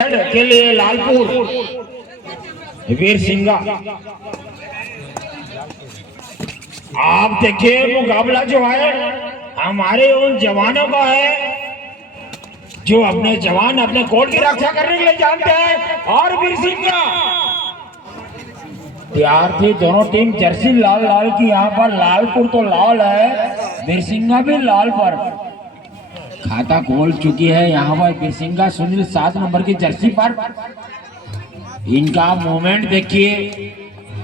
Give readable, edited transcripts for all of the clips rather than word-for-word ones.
के लिए लालपुर वीर सिंगा। आप देखिए मुकाबला जो है हमारे उन जवानों का है जो अपने जवान अपने कोर्ट की रक्षा करने के लिए जानते हैं। और वीर सिंगा प्यार थी दोनों टीम जर्सी लाल लाल की। यहाँ पर लालपुर तो लाल है, वीर सिंगा भी लाल पर खाता खोल चुकी है। यहाँ पर वीर सिंगा सुनील 7 नंबर की जर्सी पर। इनका मूवमेंट देखिए,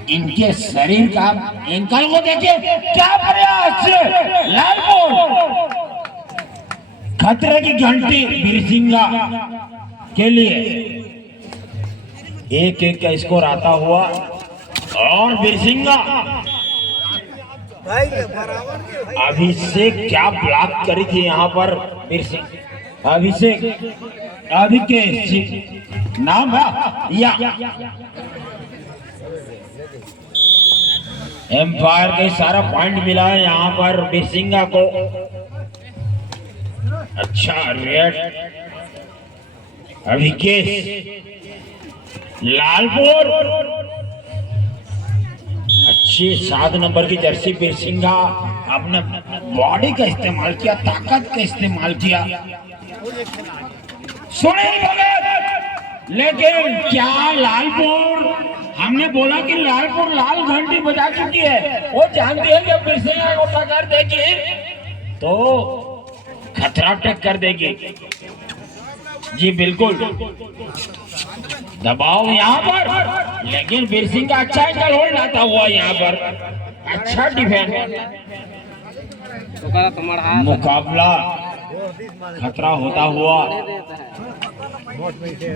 इनके शरीर का एंकल को देखिए, क्या प्रयास। लालपुर खतरे की घंटी वीर सिंगा के लिए 1-1 का स्कोर आता हुआ। और वीर सिंगा अभिषेक क्या ब्लॉक करी थी यहाँ पर वीर सिंह। अभिषेक अभिषेक नाम है या एम्पायर के सारा पॉइंट मिला है यहाँ पर वीर सिंगा को। अच्छा रेड अभिषेक लालपुर अच्छी 7 नंबर की जर्सी वीर सिंगा अपने बॉडी का इस्तेमाल किया, ताकत का इस्तेमाल किया। सुनील भगत लेकिन क्या लालपुर, हमने बोला कि लालपुर लाल घंटी बजा चुकी है, वो जानती है कि वीर सिंगा को टक्कर देगी तो खतरा टेक कर देगी। जी बिल्कुल दबाव यहाँ पर, लेकिन वीर सिंह का अच्छा एंगल होल्ड आता हुआ यहाँ पर। अच्छा डिफेंस, मुकाबला खतरा होता हुआ।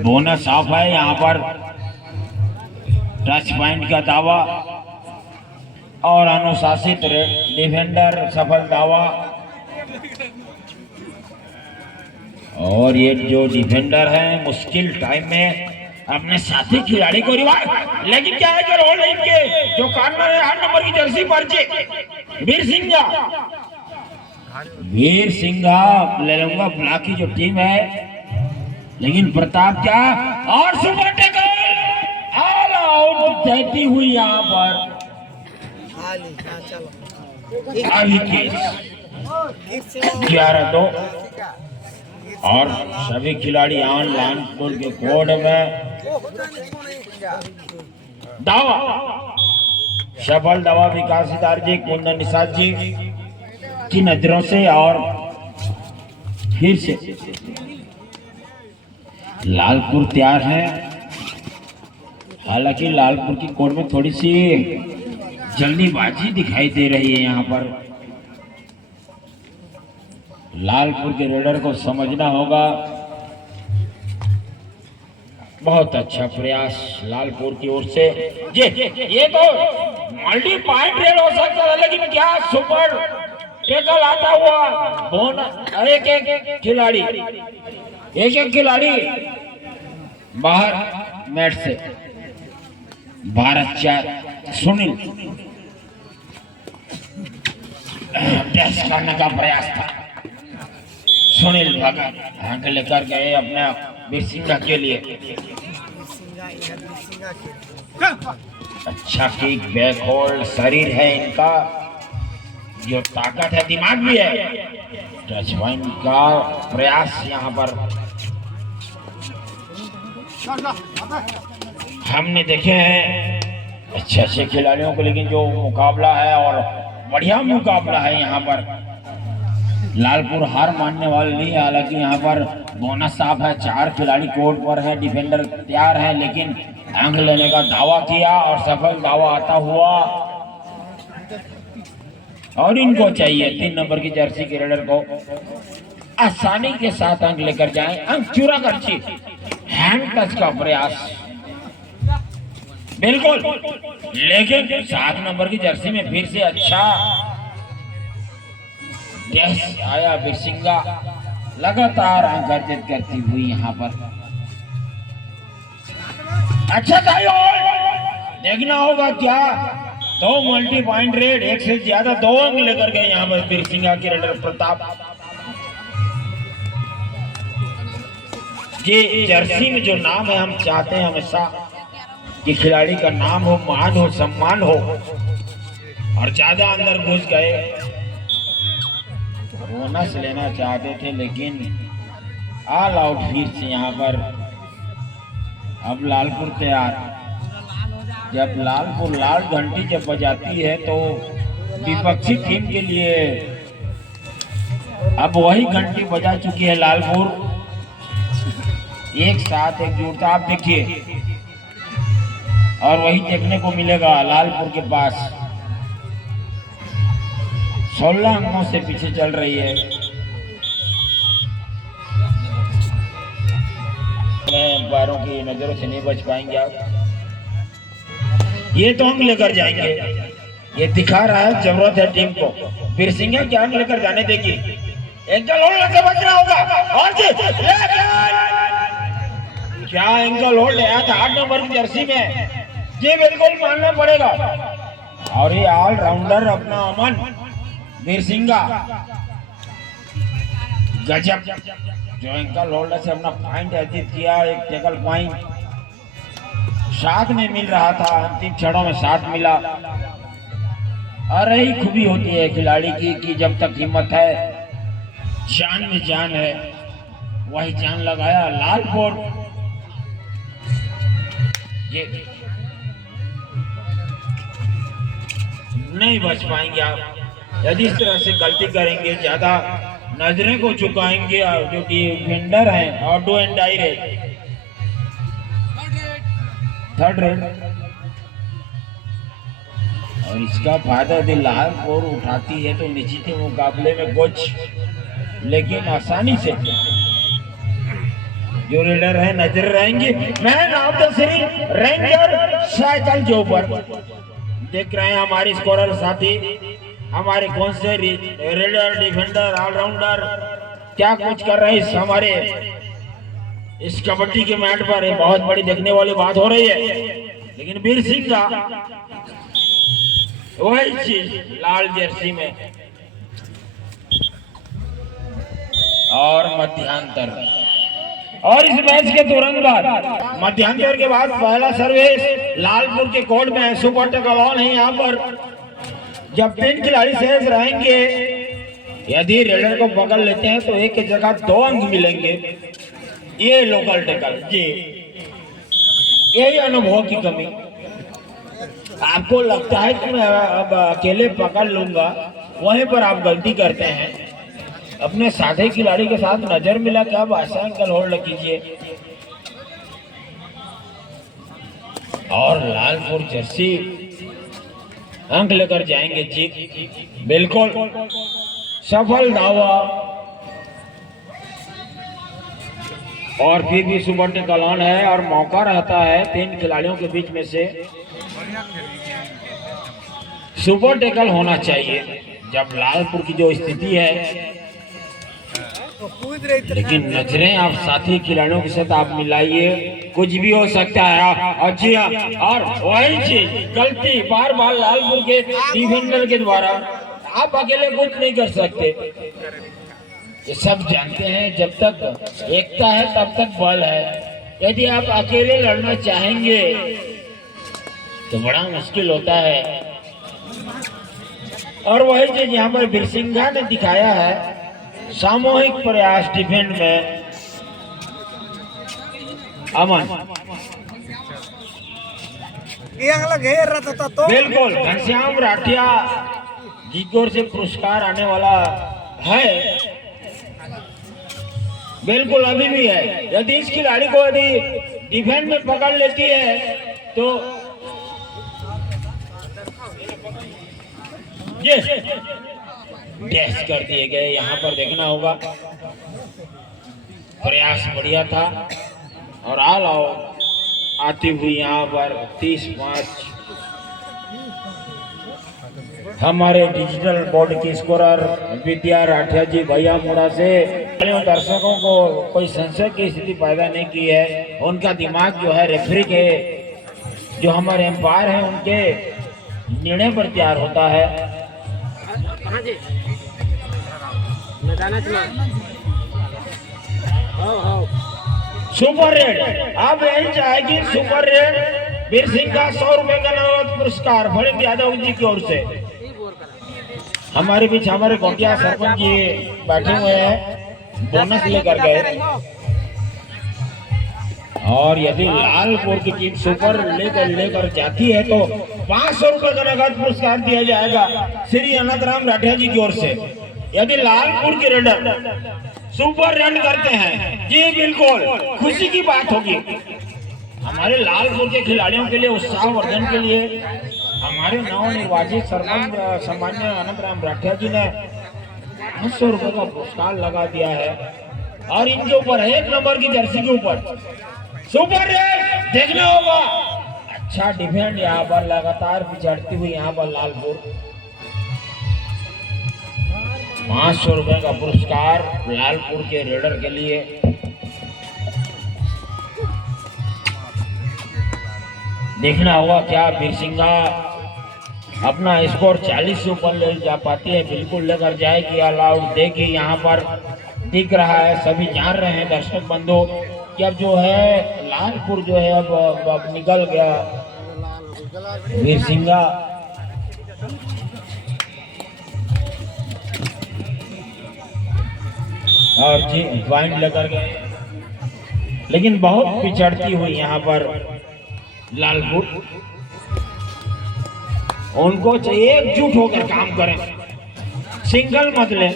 बोनस ऑफ है यहाँ पर, टच पॉइंट का दावा और अनुशासित डिफेंडर सफल दावा। और ये जो डिफेंडर है मुश्किल टाइम में अपने साथी खिलाड़ी को रिवाइव, लेकिन क्या है कि रोल इनके जो कॉर्नर है 8 नंबर की जर्सी पर वीर सिंगा ले लूंगा ब्लॉक की जो टीम है। लेकिन प्रताप क्या और सुपर टैकल ऑल आउट देती हुई यहाँ पर अभी केस 11-2 और सभी खिलाड़ी ऑन लालपुर के कोड में दावा सफल दावा विकासदार जी कुंदन निषाद जी की नजरों से। और फिर से लालपुर तैयार है, हालांकि लालपुर की कोड में थोड़ी सी जल्दीबाजी दिखाई दे रही है। यहाँ पर लालपुर के रेडर को समझना होगा। बहुत अच्छा प्रयास लालपुर की ओर से। ये तो मल्टी पॉइंट रेड हो सकता है, लेकिन क्या सुपर टैकल आता हुआ। बोनस एक खिलाड़ी बाहर मैच से। भारत 4 सुनील डैश करने का प्रयास था। सुनील भगत अंक लेकर गए अपने वीर सिंगा के लिए। अच्छा किक बैक होल्ड, शरीर है इनका जो ताकत है, दिमाग भी है। टच पॉइंट का प्रयास यहाँ पर हमने देखे हैं अच्छे खिलाड़ियों को, लेकिन जो मुकाबला है और बढ़िया मुकाबला है यहाँ पर। लालपुर हार मानने वाले नहीं है, हालांकि यहाँ पर बोनस साफ है। 4 खिलाड़ी कोर्ट पर है, डिफेंडर तैयार है, लेकिन अंक लेने का दावा किया और सफल दावा आता हुआ। और इनको चाहिए 3 नंबर की जर्सी के रेडर को आसानी के साथ अंक लेकर जाएं। अंक चुरा कर हैंड टच का प्रयास बिल्कुल, लेकिन 7 नंबर की जर्सी में फिर से अच्छा यस आया वीर सिंगा। लगातार अंक अर्जित करती हुई यहाँ पर। अच्छा देखना होगा क्या 2 मल्टी पॉइंट रेड, एक से ज्यादा 2 अंक लेकर गए यहाँ पर वीर सिंगा के रेडर प्रताप। ये जर्सी में जो नाम है, हम चाहते हैं हमेशा कि खिलाड़ी का नाम हो, मान हो, सम्मान हो। और ज्यादा अंदर घुस गए, बोनस लेना चाहते थे लेकिन ऑल आउट फिर से यहाँ पर। अब लालपुर तैयार। जब लालपुर लाल घंटी जब बजाती है तो विपक्षी टीम के लिए अब वही घंटी बजा चुकी है लालपुर। एक साथ एकजुटता आप देखिए, और वही देखने को मिलेगा लालपुर के पास। 16 अंकों से पीछे चल रही है। अंपायरों की नजरों से नहीं बच पाएंगे आप। ये तो अंक लेकर जाएंगे, ये दिखा रहा है जरूरत है टीम को। बिरसिंगा क्या अंक लेकर जाने देगी, एंकल होल्ड से बचना होगा। और क्या एंकल होल्ड आया था 8 नंबर की जर्सी में, ये बिल्कुल मानना पड़ेगा। और ये ऑलराउंडर अपना अमन बिरसिंगा गजब, जो एंकल होल्डर से अपना पॉइंट अर्जित किया। एक टेकल पॉइंट साथ में मिल रहा था, अंतिम क्षणों में साथ मिला। और यही खूबी होती है खिलाड़ी की कि जब तक हिम्मत है, जान में जान है, वही जान लगाया। लालपुर ये नहीं बच पाएंगे आप यदि इस तरह से गलती करेंगे, ज्यादा नजरें को झुकाएंगे। जो डिफेंडर हैं और do and die raid, third raid, और इसका फायदा यदि लालपुर उठाती है तो निश्चित ही मुकाबले में कुछ, लेकिन आसानी से जो रेडर है नजर रहेंगे। Man of the series ranger cycle के ऊपर देख रहे हैं हमारे स्कोरर साथी, हमारे कौन से रेडर, डिफेंडर, ऑलराउंडर क्या कुछ कर रहे हैं हमारे इस कबड्डी के मैट पर। ये बहुत बड़ी देखने वाली बात हो रही है। लेकिन बिरसिंगा वही चीज लाल जर्सी में, और मध्यांतर। और इस मैच के तुरंत बाद मध्यांतर के बाद पहला सर्विस लालपुर के कोर्ट में सुपर टैकल ऑन है। यहाँ पर जब 3 खिलाड़ी शेष रहेंगे, यदि रेडर को पकड़ लेते हैं तो एक की जगह 2 अंक मिलेंगे। ये लोकल टैकल जी, यही अनुभव की कमी। आपको लगता है कि मैं अब अकेले पकड़ लूंगा, वहीं पर आप गलती करते हैं। अपने साथी खिलाड़ी के साथ नजर मिला कि आप ऐसा एंकल होल्ड कीजिए। और लालपुर जर्सी अंक लेकर जाएंगे जी, बिल्कुल सफल दावा। और फिर भी सुपर टैकल ऑन है और मौका रहता है 3 खिलाड़ियों के बीच में से सुपर टैकल होना चाहिए जब लालपुर की जो स्थिति है। लेकिन नजरें आप साथी खिलाड़ियों के साथ आप मिलाइए, कुछ भी हो सकता है। अच्छी और वही चीज गलती बार बार लालपुर के डिफेंडर के द्वारा, आप अकेले कुछ नहीं कर सकते। ये सब जानते हैं, जब तक एकता है तब तक बल है। यदि आप अकेले लड़ना चाहेंगे तो बड़ा मुश्किल होता है। और वही चीज यहाँ पर बिरसिंगा ने दिखाया है, सामूहिक प्रयास डिफेंड में। अमन तो बिल्कुल घनश्याम राठिया जी की ओर से पुरस्कार आने वाला है, बिल्कुल अभी भी है। यदि इस खिलाड़ी को यदि डिफेंड में पकड़ लेती है तो ये डैश कर दिए गए। यहाँ पर देखना होगा, प्रयास बढ़िया था। और ऑल आउट आती हुई यहाँ पर 30-5 हमारे डिजिटल बोर्ड की स्कोरर विद्या राठिया जी भैया मुड़ा से। दर्शकों को कोई संशय की स्थिति पैदा नहीं की है। उनका दिमाग जो है रेफरी के, जो हमारे एम्पायर हैं, उनके निर्णय पर तैयार होता है। Super red. अब यही चाहेगी सुपर रेड वीर सिंह का 100 रुपए का नगद पुरस्कार फणिंद्र यादव जी की ओर से। हमारे बीच हमारे गोटिया सरपंच जी बैठे हुए हैं, बोनस लेकर गए। और यदि लालपुर की टीम सुपर लेकर जाती है तो 500 रुपए का नगद पुरस्कार दिया जाएगा श्री अनंतराम राठिया जी की ओर से। यदि लालपुर के रेडर सुपर रन करते हैं, जी बिल्कुल खुशी की बात होगी। हमारे लालपुर के खिलाड़ियों के लिए उत्साहवर्धन के लिए हमारे नवनिर्वाचित सरपंच सम्मान्य अनंतराम राठिया जी ने 500 रुपए का पुरस्कार लगा दिया है। और इनके ऊपर 1 नंबर की जर्सी के ऊपर सुपर रेड देखना होगा। अच्छा डिफेंड यहाँ पर लगातार पिछड़ती हुई यहाँ पर लालपुर। 500 रुपए का पुरस्कार लालपुर के रेडर के लिए। देखना होगा क्या बिरसिंगा अपना स्कोर 40 से ऊपर ले जा पाती है। बिल्कुल लेकर जाएगी, अलाउड देगी। यहाँ पर दिख रहा है, सभी जान रहे हैं दर्शक बंधु कि अब जो है लालपुर जो है अब निकल गया बिरसिंगा। और जी पॉइंट लेकर गए, लेकिन बहुत पिछड़ती हुई यहाँ पर लालपुर। उनको चाहिए एकजुट होकर काम करें, सिंगल मत ले।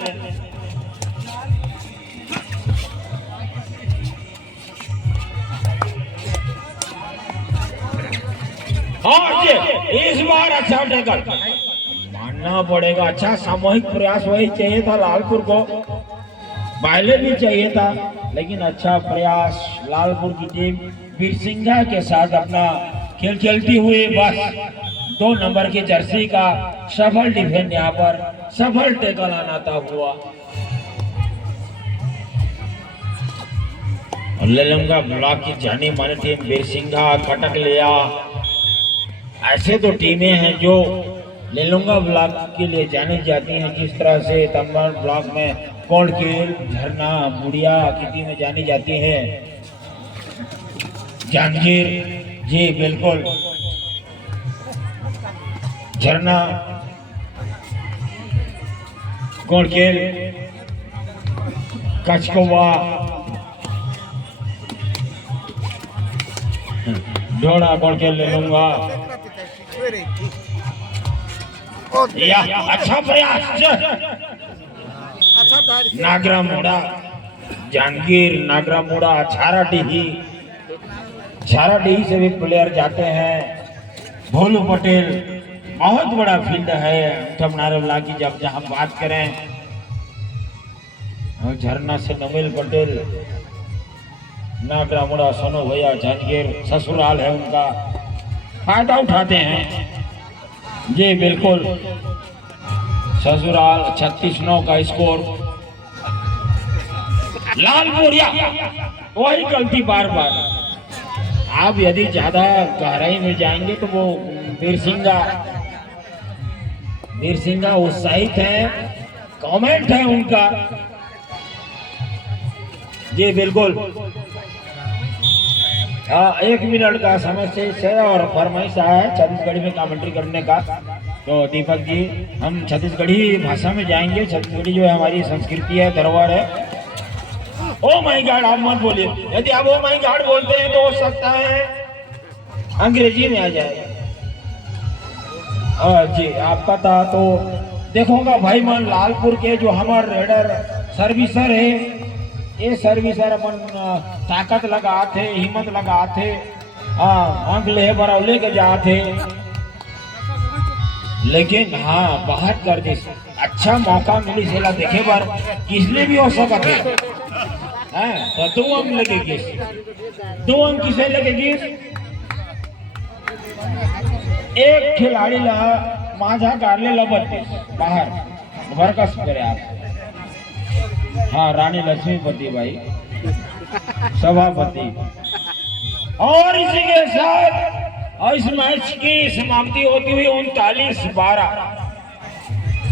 और इस बार अच्छा टैकल मानना पड़ेगा। अच्छा सामूहिक प्रयास वही चाहिए था लालपुर को, पहले भी चाहिए था, लेकिन अच्छा प्रयास लालपुर की टीम बिरसिंगा के साथ अपना खेल खेलती हुई बस 2 नंबर की जर्सी का सफल डिफेंड यहाँ पर सफल टैकल आना हुआ। लेलंगा ब्लॉक की जानी मानी टीम बिरसिंगा खटक लिया। ऐसे तो टीमें हैं जो लेलंगा ब्लॉक के लिए जानी जाती हैं, जिस तरह से तंबर ब्लॉक में कोड़केल, झरना, बुढ़िया की टीमें जानी जाती हैं। जहांगीर जी बिल्कुल, झरना, कोड़केल, कचकवा, डोड़ा कोड़केल ले लूंगा। या अच्छा प्रयास नागरा मोड़ा, जहांगीर नागरा मोड़ा, छाराडीही से भी प्लेयर जाते हैं। भोलू पटेल, बहुत बड़ा फील्ड है ठमनारवला की जब जहां बात करें। और झरना से नवील पटेल, नागरा मोड़ा, सोनू भैया, जहांगीर ससुराल है उनका, फायदा उठाते हैं। जी बिल्कुल, ससुराल 36-9 का स्कोर। लालपुरिया वही गलती बार बार। आप यदि ज्यादा गहराई में जाएंगे तो वो बिरसिंगा उत्साहित है, कमेंट है उनका। जी बिल्कुल, 1 मिनट का समय से और फरमाइश आया है छत्तीसगढ़ी में कमेंट्री करने का। तो दीपक जी, हम छत्तीसगढ़ी भाषा में जाएंगे। छत्तीसगढ़ी जो है हमारी संस्कृति है, धरोहर है। ओ माय गॉड आप मत बोलिए, यदि आप ओ माय गॉड बोलते हैं तो हो सकता है अंग्रेजी में आ जाए। जी आपका था तो देखोगा भाई मान लालपुर के जो हमारे रेडर सर्विसर है, ये सर्विसर अपन ताकत लगाते, हिम्मत लगाते, अंक ले बरौले के जाते, लेकिन हाँ बाहर कर दे। अच्छा मौका मिली सेला देखे बार किसने भी हो सकते हैं। तो 2 अंक लगेगी, 2 अंक किसे लगेगी? एक खिलाड़ी ला माझा कारले ला 32 बाहर भरकस करे आप। हाँ रानी लक्ष्मीपति भाई सभापति। और इसी के साथ इस मैच की समाप्ति होती हुई 39-12